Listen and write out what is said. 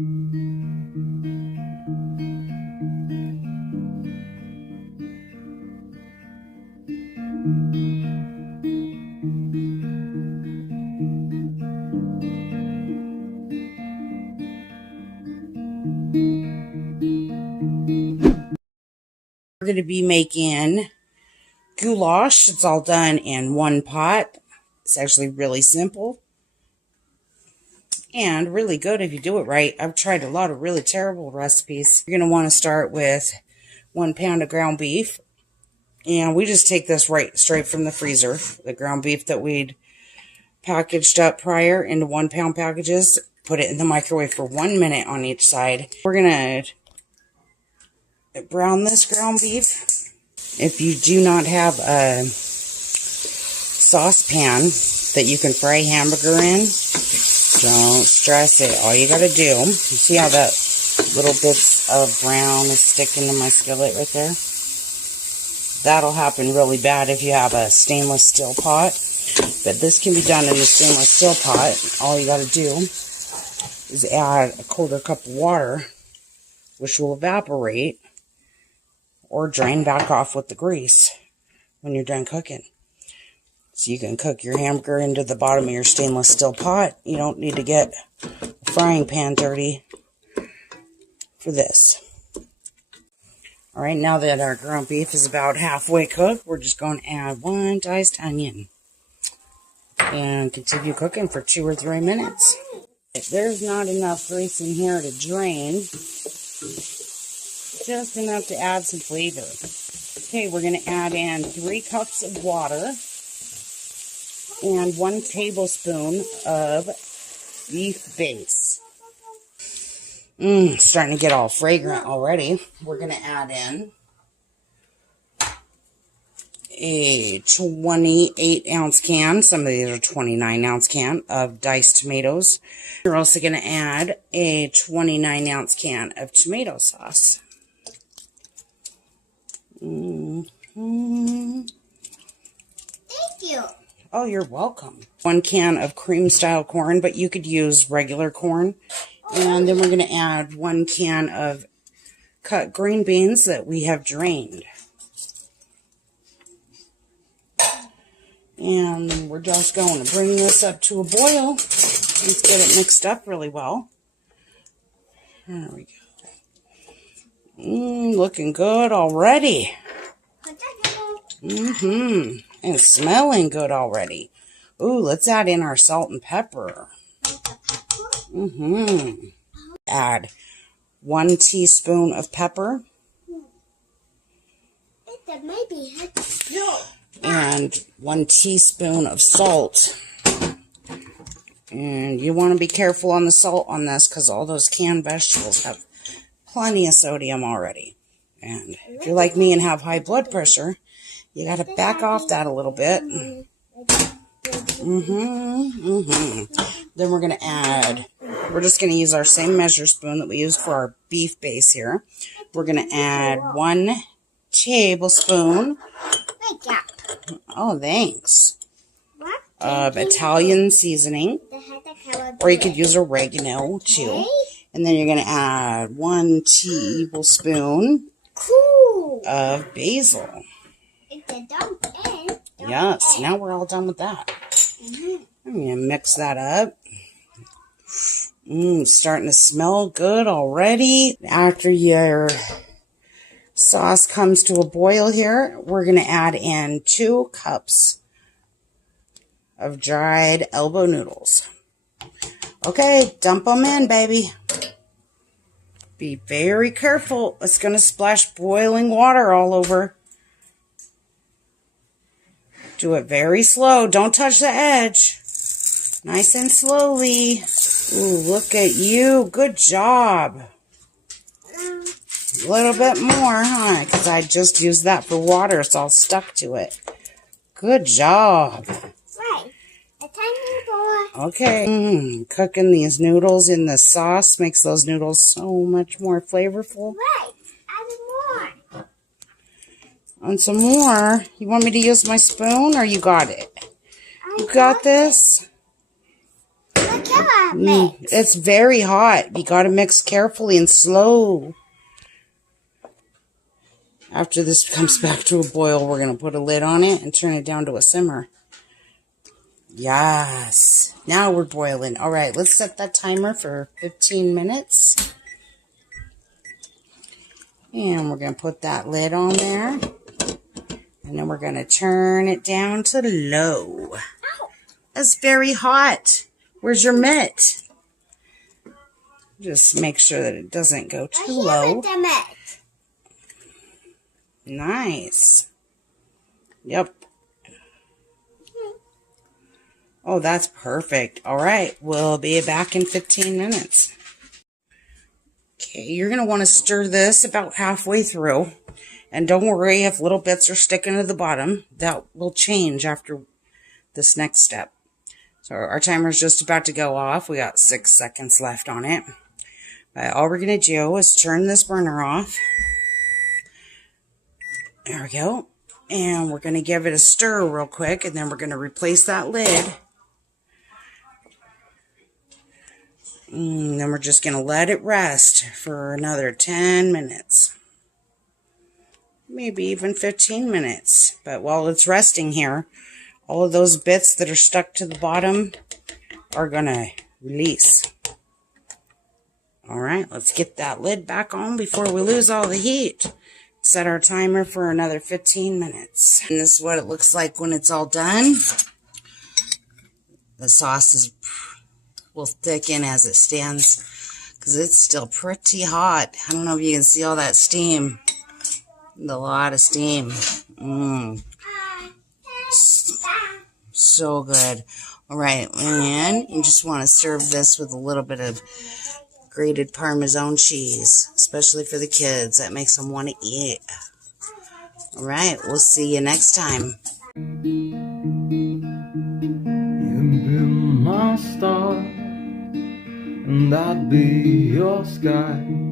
We're going to be making goulash. It's all done in one pot. It's actually really simple and really good if you do it right. I've tried a lot of really terrible recipes. You're going to want to start with 1 pound of ground beef. And we just take this right straight from the freezer. The ground beef that we'd packaged up prior into 1 pound packages. Put it in the microwave for 1 minute on each side. We're going to brown this ground beef. If you do not have a saucepan that you can fry hamburger in, don't stress it. All you got to do, you see how that little bits of brown is sticking to my skillet right there? That'll happen really bad if you have a stainless steel pot. But this can be done in a stainless steel pot. All you got to do is add a 1/4 cup of water, which will evaporate or drain back off with the grease when you're done cooking. So you can cook your hamburger into the bottom of your stainless steel pot. You don't need to get a frying pan dirty for this. Alright, now that our ground beef is about halfway cooked, we're just going to add 1 diced onion. And continue cooking for 2 or 3 minutes. If there's not enough grease in here to drain, just enough to add some flavor. Okay, we're going to add in 3 cups of water and 1 tablespoon of beef base. Starting to get all fragrant already. We're going to add in a 28-ounce can. Some of these are 29-ounce can of diced tomatoes. We're also going to add a 29-ounce can of tomato sauce. Thank you. Oh, you're welcome. 1 can of cream-style corn, but you could use regular corn. And then we're going to add 1 can of cut green beans that we have drained. And we're just going to bring this up to a boil. Let's get it mixed up really well. There we go. Looking good already. And smelling good already. Ooh, let's add in our salt and pepper. Add 1 teaspoon of pepper. And 1 teaspoon of salt. And you want to be careful on the salt on this because all those canned vegetables have plenty of sodium already. And if you're like me and have high blood pressure, you got to back off that a little bit. Then we're going to add, we're just going to use our same measure spoon that we used for our beef base here. We're going to add 1 tablespoon. Oh, thanks. Of Italian seasoning. Or you could use oregano too. And then you're going to add 1 tablespoon of basil. Yes, now we're all done with that. I'm going to mix that up. Starting to smell good already. After your sauce comes to a boil here, we're going to add in 2 cups of dried elbow noodles. Okay, dump them in, baby. Be very careful. It's going to splash boiling water all over. Do it very slow. Don't touch the edge. Nice and slowly. Ooh, look at you. Good job. A little bit more, huh? Because I just used that for water. It's all stuck to it. Good job. Right. A tiny more. Okay. Cooking these noodles in the sauce makes those noodles so much more flavorful. Right. Add more. And some more. You want me to use my spoon or you got it? You got this? Okay. never mix. It's very hot. You got to mix carefully and slow. After this comes back to a boil, we're going to put a lid on it and turn it down to a simmer. Yes. Now we're boiling. All right, let's set that timer for 15 minutes. And we're going to put that lid on there. And then we're going to turn it down to low. It's very hot. Where's your mitt? Just make sure that it doesn't go too low. Nice. Yep. Oh, that's perfect. All right, we'll be back in 15 minutes. Okay, you're going to want to stir this about halfway through. And don't worry if little bits are sticking to the bottom. That will change after this next step. So our timer is just about to go off. We got 6 seconds left on it. But all we're going to do is turn this burner off. There we go. And we're going to give it a stir real quick. And then we're going to replace that lid. And then we're just going to let it rest for another 10 minutes. Maybe even 15 minutes. But while it's resting here, all of those bits that are stuck to the bottom are going to release. All right, let's get that lid back on before we lose all the heat. Set our timer for another 15 minutes. And this is what it looks like when it's all done. The sauce will thicken as it stands because it's still pretty hot. I don't know if you can see all that steam. A lot of steam. So good. All right, and you just want to serve this with a little bit of grated Parmesan cheese, especially for the kids. That makes them want to eat. All right, we'll see you next time. You've been my star, and I'd be your sky.